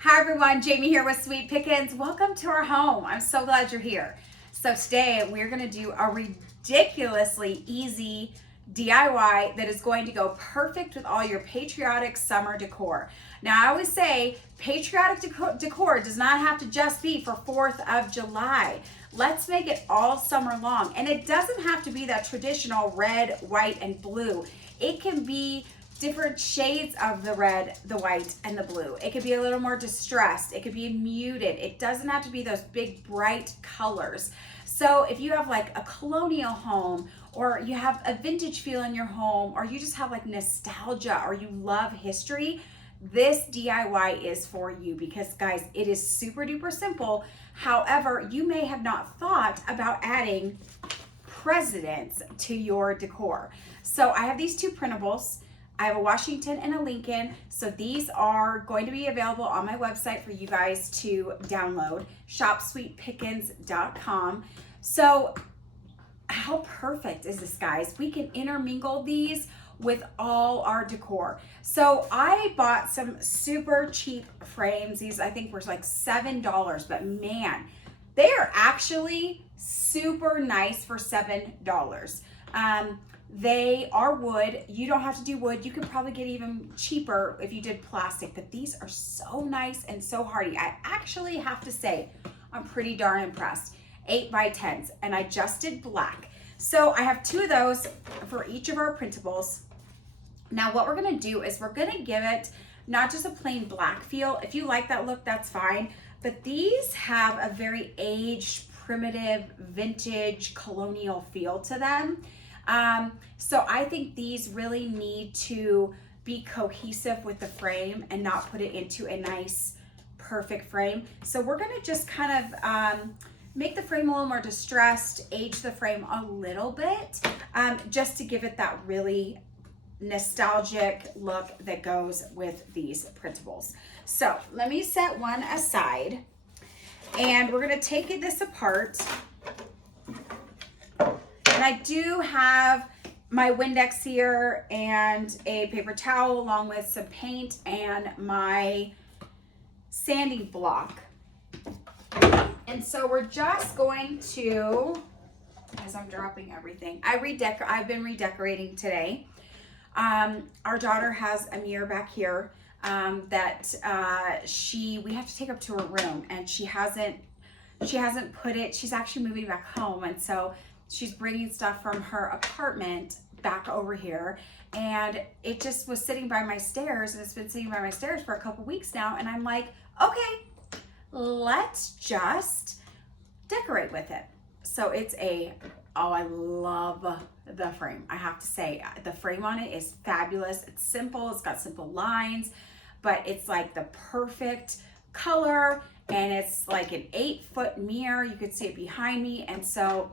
Hi everyone, Jamie here with Sweet Pickins. Welcome to our home. I'm so glad you're here. So today we're going to do a ridiculously easy DIY that is going to go perfect with all your patriotic summer decor. Now I always say patriotic decor does not have to just be for 4th of July. Let's make it all summer long. And it doesn't have to be that traditional red, white, and blue. It can be different shades of the red, the white, and the blue. It could be a little more distressed. It could be muted. It doesn't have to be those big, bright colors. So if you have like a colonial home, or you have a vintage feel in your home, or you just have like nostalgia, or you love history, this DIY is for you because guys, it is super duper simple. However, you may have not thought about adding presidents to your decor. So I have these two printables. I have a Washington and a Lincoln. So these are going to be available on my website for you guys to download, shopsweetpickins.com. So how perfect is this, guys? We can intermingle these with all our decor. So I bought some super cheap frames. These I think were like $7, but man, they are actually super nice for $7. They are wood. You don't have to do wood. You could probably get even cheaper if you did plastic, but these are so nice and so hardy. I actually have to say, I'm pretty darn impressed. 8x10s, and I just did black. So I have two of those for each of our printables. Now what we're gonna do is we're gonna give it not just a plain black feel. If you like that look, that's fine. But these have a very aged, primitive, vintage, colonial feel to them. So I think these really need to be cohesive with the frame and not put it into a nice, perfect frame. So we're gonna just kind of make the frame a little more distressed, age the frame a little bit, just to give it that really nostalgic look that goes with these printables. So let me set one aside, and we're gonna take this apart. And I do have my Windex here and a paper towel along with some paint and my sanding block. And so we're just going to, as I'm dropping everything, I've been redecorating today. Our daughter has a mirror back here that we have to take up to her room, and she hasn't put it. She's actually moving back home, and so she's bringing stuff from her apartment back over here, and it just was sitting by my stairs, and it's been sitting by my stairs for a couple weeks now, and I'm like, okay, let's just decorate with it. So oh, I love the frame. I have to say, the frame on it is fabulous. It's simple, it's got simple lines, but it's like the perfect color, and it's like an 8-foot mirror. You could see it behind me, and so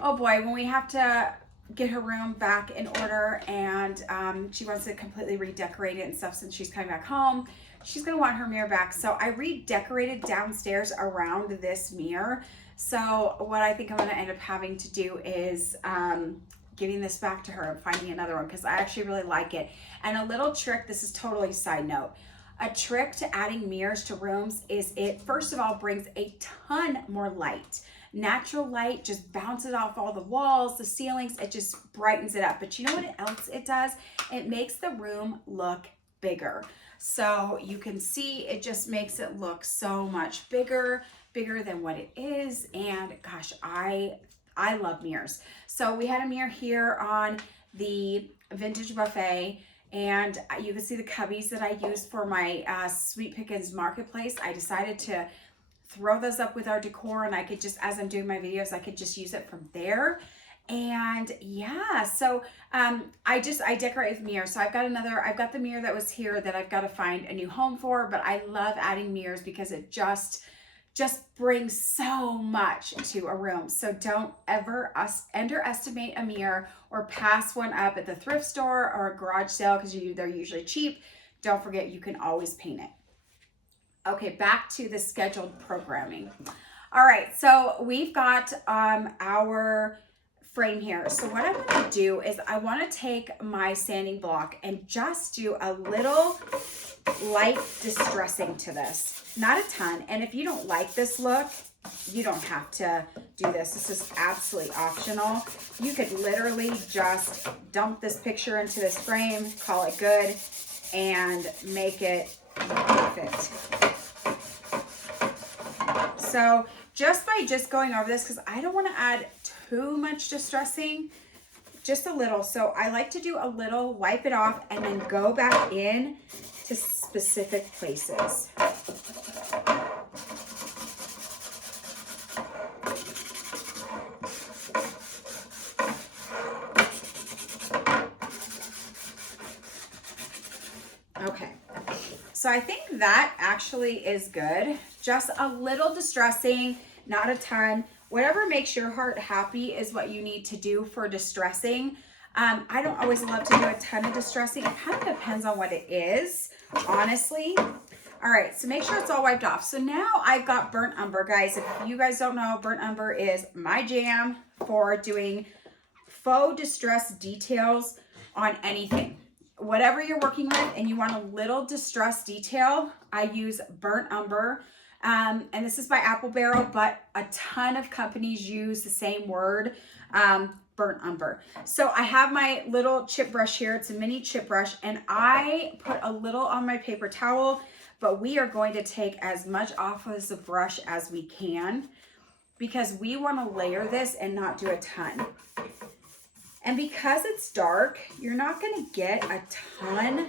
oh boy, when we have to get her room back in order, and she wants to completely redecorate it and stuff since she's coming back home, she's gonna want her mirror back. So I redecorated downstairs around this mirror. So what I think I'm gonna end up having to do is giving this back to her and finding another one, because I actually really like it. And a little trick, this is totally side note, a trick to adding mirrors to rooms is it first of all brings a ton more light. Natural light just bounces off all the walls, the ceilings, it just brightens it up. But you know what else it does? It makes the room look bigger. So you can see it just makes it look so much bigger than what it is. And gosh, I love mirrors. So we had a mirror here on the vintage buffet, and you can see the cubbies that I used for my Sweet Pickins marketplace. I decided to throw those up with our decor, and I could just, as I'm doing my videos, I could just use it from there. And yeah, so I decorate with mirrors. So I've got the mirror that was here that I've got to find a new home for, but I love adding mirrors because it just brings so much to a room. So don't ever underestimate a mirror or pass one up at the thrift store or a garage sale, because they're usually cheap. Don't forget, you can always paint it. Okay, back to the scheduled programming. All right, so we've got our frame here. So what I'm going to do is I want to take my sanding block and just do a little light distressing to this. Not a ton. And if you don't like this look, you don't have to do this. This is absolutely optional. You could literally just dump this picture into this frame, call it good, and make it perfect. So just by going over this, because I don't want to add too much distressing, just a little. So I like to do a little, wipe it off, and then go back in to specific places. Okay, so I think that actually is good. Just a little distressing, not a ton. Whatever makes your heart happy is what you need to do for distressing. I don't always love to do a ton of distressing. It kind of depends on what it is, honestly. All right, so make sure it's all wiped off. So now I've got burnt umber, guys. If you guys don't know, burnt umber is my jam for doing faux distress details on anything. Whatever you're working with and you want a little distress detail, I use burnt umber. And this is by Apple Barrel, but a ton of companies use the same word, burnt umber. So I have my little chip brush here. It's a mini chip brush, and I put a little on my paper towel, but we are going to take as much off of the brush as we can because we want to layer this and not do a ton. And because it's dark, you're not going to get a ton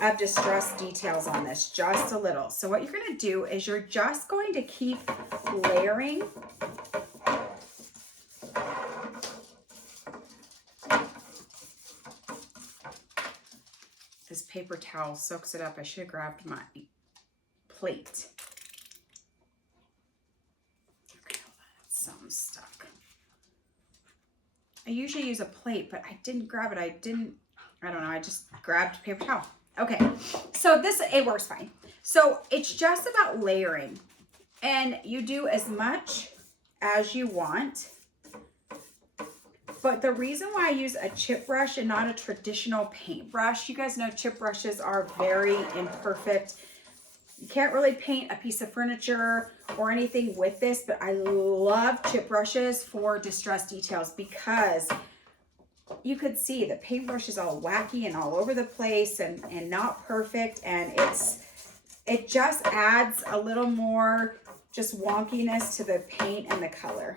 of distress details on this, just a little. So what you're going to do is you're just going to keep layering. This paper towel soaks it up. I should have grabbed my plate. Okay, something's stuck. I usually use a plate, but I didn't grab it. I don't know. I just grabbed paper towel. Okay, so it works fine. So it's just about layering, and you do as much as you want. But the reason why I use a chip brush and not a traditional paintbrush, you guys know chip brushes are very imperfect. You can't really paint a piece of furniture or anything with this, but I love chip brushes for distress details because you could see the paintbrush is all wacky and all over the place and not perfect, and it just adds a little more just wonkiness to the paint and the color.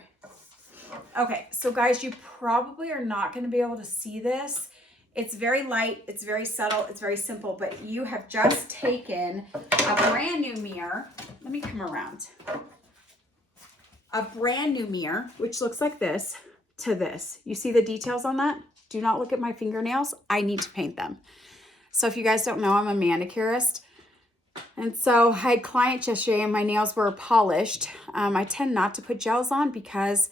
Okay, so guys, you probably are not going to be able to see this. It's very light, it's very subtle, it's very simple, but you have just taken a brand new mirror. Let me come around. A brand new mirror, which looks like this, to this. You see the details on that? Do not look at my fingernails. I need to paint them. So if you guys don't know, I'm a manicurist. And so I had clients yesterday and my nails were polished. I tend not to put gels on because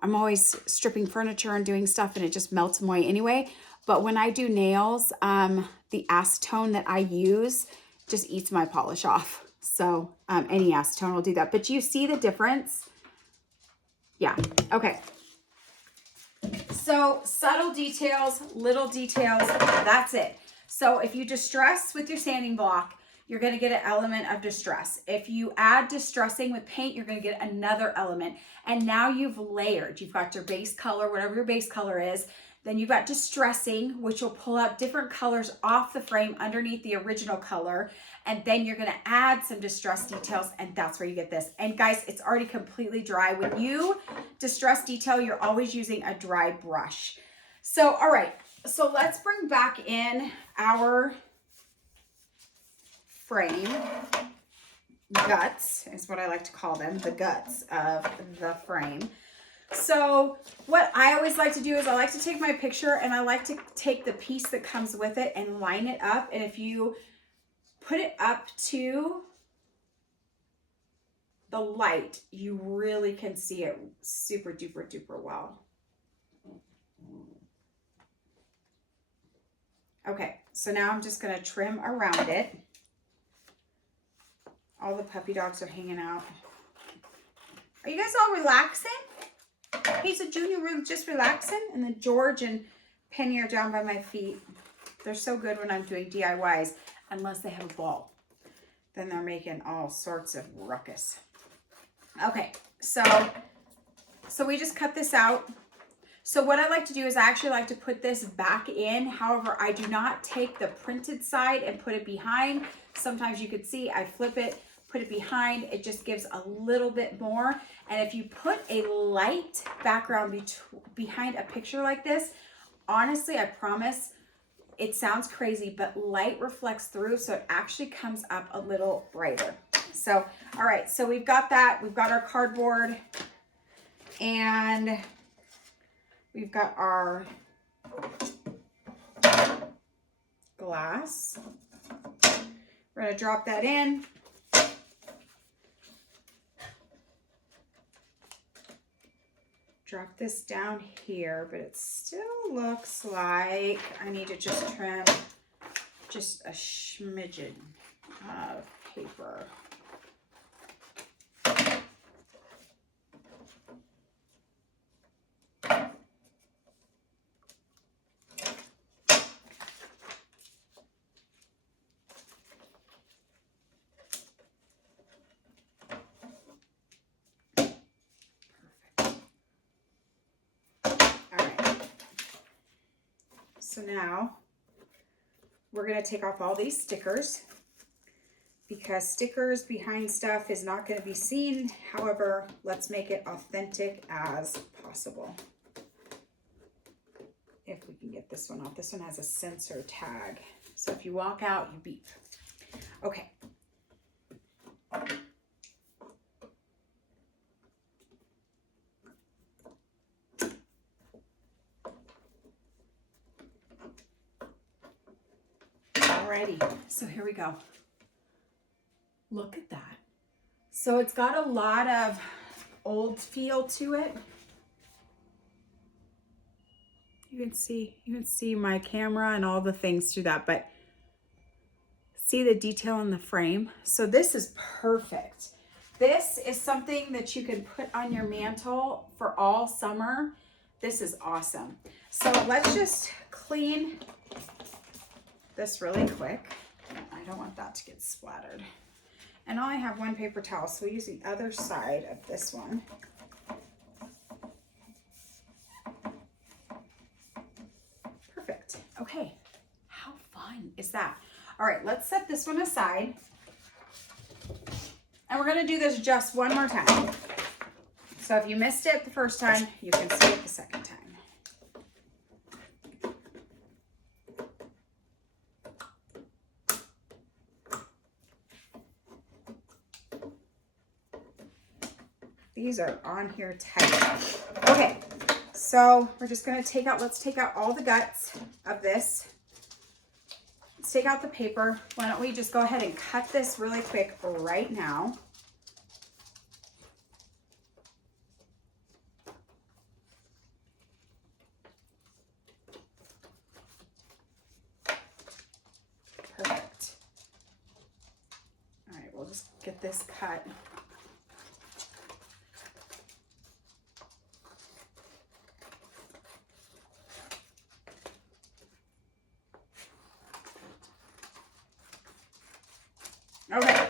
I'm always stripping furniture and doing stuff and it just melts them away anyway. But when I do nails, the acetone that I use just eats my polish off. So any acetone will do that. But you see the difference? Yeah, okay. So subtle details, little details, that's it. So if you distress with your sanding block, you're going to get an element of distress. If you add distressing with paint, you're going to get another element. And now you've layered. You've got your base color, whatever your base color is. Then you've got distressing, which will pull out different colors off the frame underneath the original color. And then you're going to add some distress details, and that's where you get this. And guys, it's already completely dry. When you distress detail, you're always using a dry brush. So, all right. So let's bring back in our frame. Guts is what I like to call them, the guts of the frame. So what I always like to do is I like to take my picture and I like to take the piece that comes with it and line it up. And if you put it up to the light, you really can see it super duper duper well. Okay, so now I'm just going to trim around it. All the puppy dogs are hanging out. Are you guys all relaxing? Hey, so Junior, we're just relaxing, and then George and Penny are down by my feet. They're so good when I'm doing DIYs, unless they have a ball. Then they're making all sorts of ruckus. Okay, so we just cut this out. So what I like to do is I actually like to put this back in. However, I do not take the printed side and put it behind. Sometimes you could see I flip it, put it behind. It just gives a little bit more. And if you put a light background behind a picture like this, honestly, I promise, it sounds crazy, but light reflects through, so it actually comes up a little brighter. So, all right, so we've got that. We've got our cardboard, and we've got our glass. We're gonna drop that in. Drop this down here, but it still looks like I need to just trim just a smidgen of paper. So now we're going to take off all these stickers, because stickers behind stuff is not going to be seen. However, let's make it authentic as possible. If we can get this one off. This one has a sensor tag. So if you walk out, you beep. Okay. Alrighty, so here we go. Look at that. So it's got a lot of old feel to it. You can see my camera and all the things through that, but see the detail in the frame. So this is perfect. This is something that you can put on your mantle for all summer. This is awesome. So let's just clean this really quick. I don't want that to get splattered. And I only have one paper towel, so we'll use the other side of this one. Perfect. Okay, how fun is that? All right, let's set this one aside. And we're gonna do this just one more time. So if you missed it the first time, you can see it the second time. These are on here tight. Okay, so we're just gonna let's take out all the guts of this. Let's take out the paper. Why don't we just go ahead and cut this really quick right now. Perfect. All right, we'll just get this cut. Okay,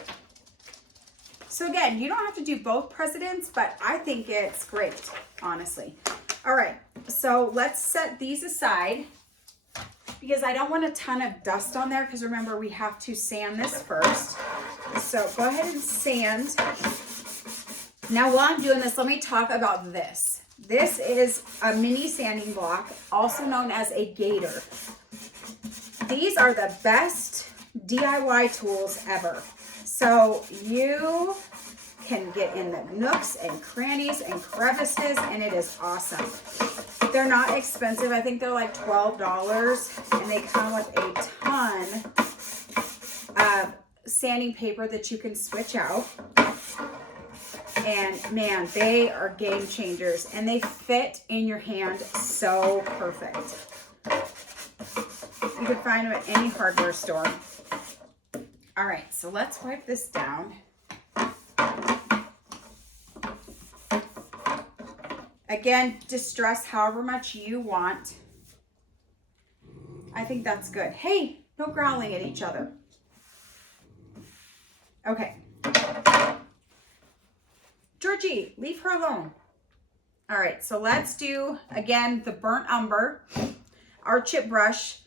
so again, you don't have to do both presidents, but I think it's great, honestly. All right, so let's set these aside because I don't want a ton of dust on there, because remember, we have to sand this first. So go ahead and sand. Now while I'm doing this, let me talk about this. This is a mini sanding block, also known as a gator. These are the best DIY tools ever. So you can get in the nooks and crannies and crevices, and it is awesome. They're not expensive. I think they're like $12, and they come with a ton of sanding paper that you can switch out. And man, they are game changers, and they fit in your hand so perfect. You can find them at any hardware store. All right, so let's wipe this down. Again, distress however much you want. I think that's good. Hey, no growling at each other. Okay. Georgie, leave her alone. All right, so let's do, again, the burnt umber, our chip brush.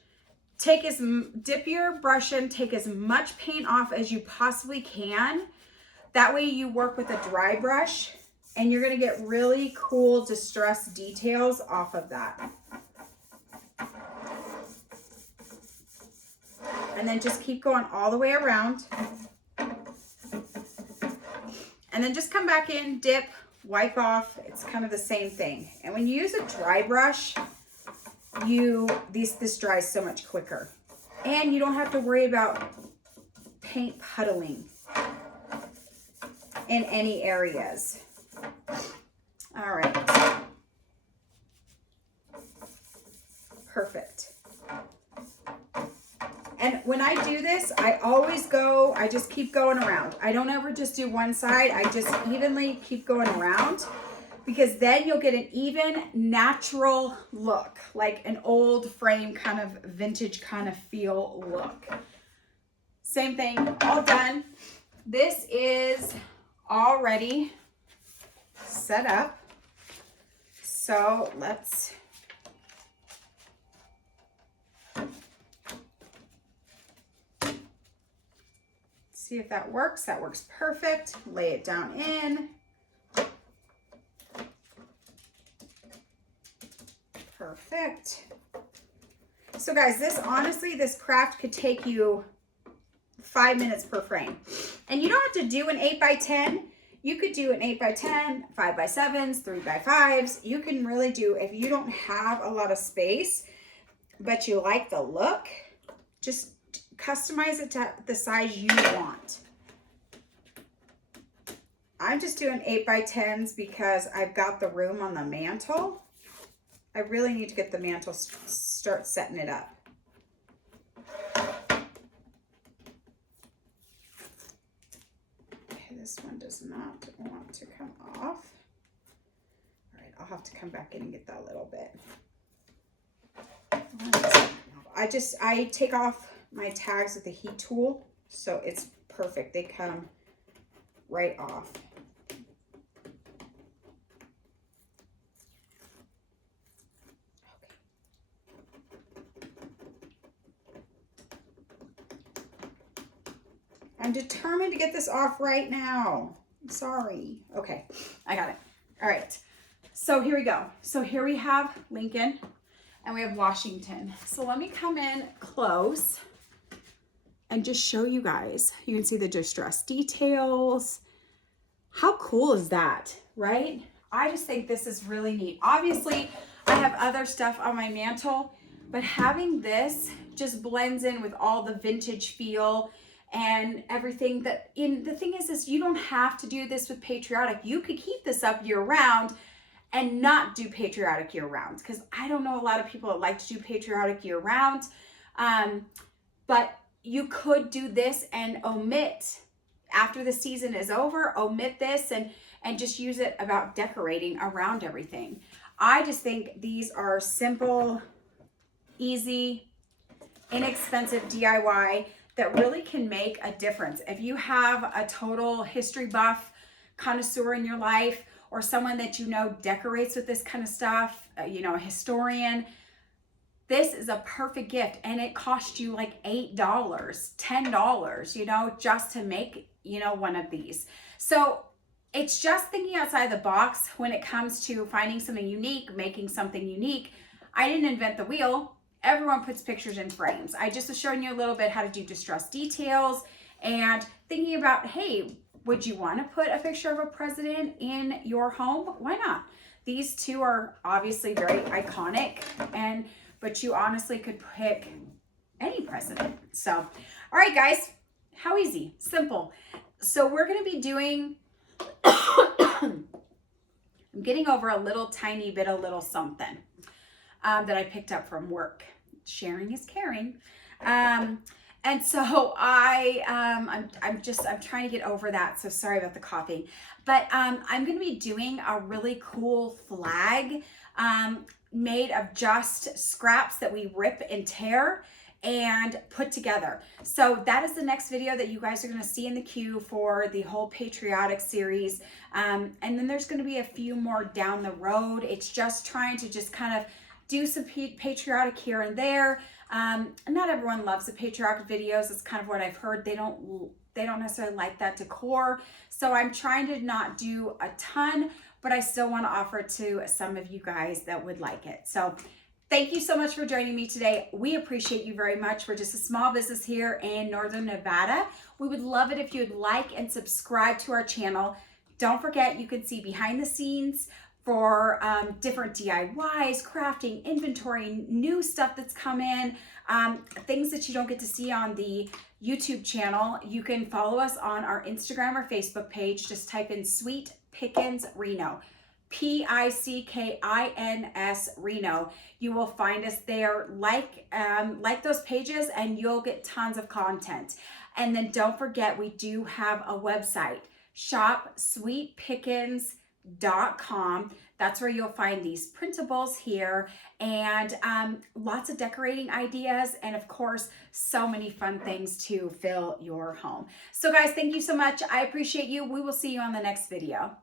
Dip your brush in, take as much paint off as you possibly can. That way you work with a dry brush and you're gonna get really cool distress details off of that. And then just keep going all the way around. And then just come back in, dip, wipe off. It's kind of the same thing. And when you use a dry brush, this dries so much quicker. And you don't have to worry about paint puddling in any areas. All right. Perfect. And when I do this, I just keep going around. I don't ever just do one side. I just evenly keep going around, because then you'll get an even natural look, like an old frame kind of vintage kind of feel look. Same thing, all done. This is already set up. So let's see if that works. That works perfect. Lay it down in. Perfect. So guys, this craft could take you 5 minutes per frame. And you don't have to do an 8x10. You could do an 8x10, 5x7s, 3x5s. You can really do, if you don't have a lot of space, but you like the look, just customize it to the size you want. I'm just doing 8x10s because I've got the room on the mantle. I really need to get the mantle, start setting it up. Okay, this one does not want to come off. All right, I'll have to come back in and get that a little bit. I take off my tags with the heat tool, so it's perfect. They come right off. I'm determined to get this off right now. I'm sorry. Okay, I got it. All right, so here we go. So here we have Lincoln and we have Washington. So let me come in close and just show you guys. You can see the distress details. How cool is that, right? I just think this is really neat. Obviously, I have other stuff on my mantle, but having this just blends in with all the vintage feel and everything. The thing is you don't have to do this with patriotic. You could keep this up year round and not do patriotic year round, because I don't know a lot of people that like to do patriotic year round. But you could do this and omit, after the season is over, omit this and just use it about decorating around everything. I just think these are simple, easy, inexpensive DIY that really can make a difference. If you have a total history buff connoisseur in your life, or someone that you know decorates with this kind of stuff, a historian, this is a perfect gift. And it cost you like $8, $10, just to make, one of these. So it's just thinking outside the box when it comes to finding something unique, making something unique. I didn't invent the wheel. Everyone puts pictures in frames. I just was showing you a little bit how to do distress details and thinking about, hey, would you want to put a picture of a president in your home? Why not? These two are obviously very iconic, but you honestly could pick any president. So, all right, guys, how easy, simple. So we're going to be doing, I'm getting over a little tiny bit, a little something that I picked up from work. Sharing is caring. And And so I'm trying to get over that. So sorry about the coughing, but I'm going to be doing a really cool flag made of just scraps that we rip and tear and put together. So that is the next video that you guys are going to see in the queue for the whole patriotic series. And then there's going to be a few more down the road. It's just trying to just kind of do some patriotic here and there. Not everyone loves the patriotic videos. It's kind of what I've heard. They don't necessarily like that decor. So I'm trying to not do a ton, but I still want to offer it to some of you guys that would like it. So thank you so much for joining me today. We appreciate you very much. We're just a small business here in Northern Nevada. We would love it if you'd like and subscribe to our channel. Don't forget, you can see behind the scenes for different DIYs, crafting, inventory, new stuff that's come in, things that you don't get to see on the YouTube channel. You can follow us on our Instagram or Facebook page. Just type in Sweet Pickins Reno, Pickins Reno. You will find us there. Like those pages and you'll get tons of content. And then don't forget, we do have a website, shopsweetpickins.com. That's where you'll find these printables here and lots of decorating ideas, and of course so many fun things to fill your home. So guys, thank you so much. I appreciate you. We will see you on the next video.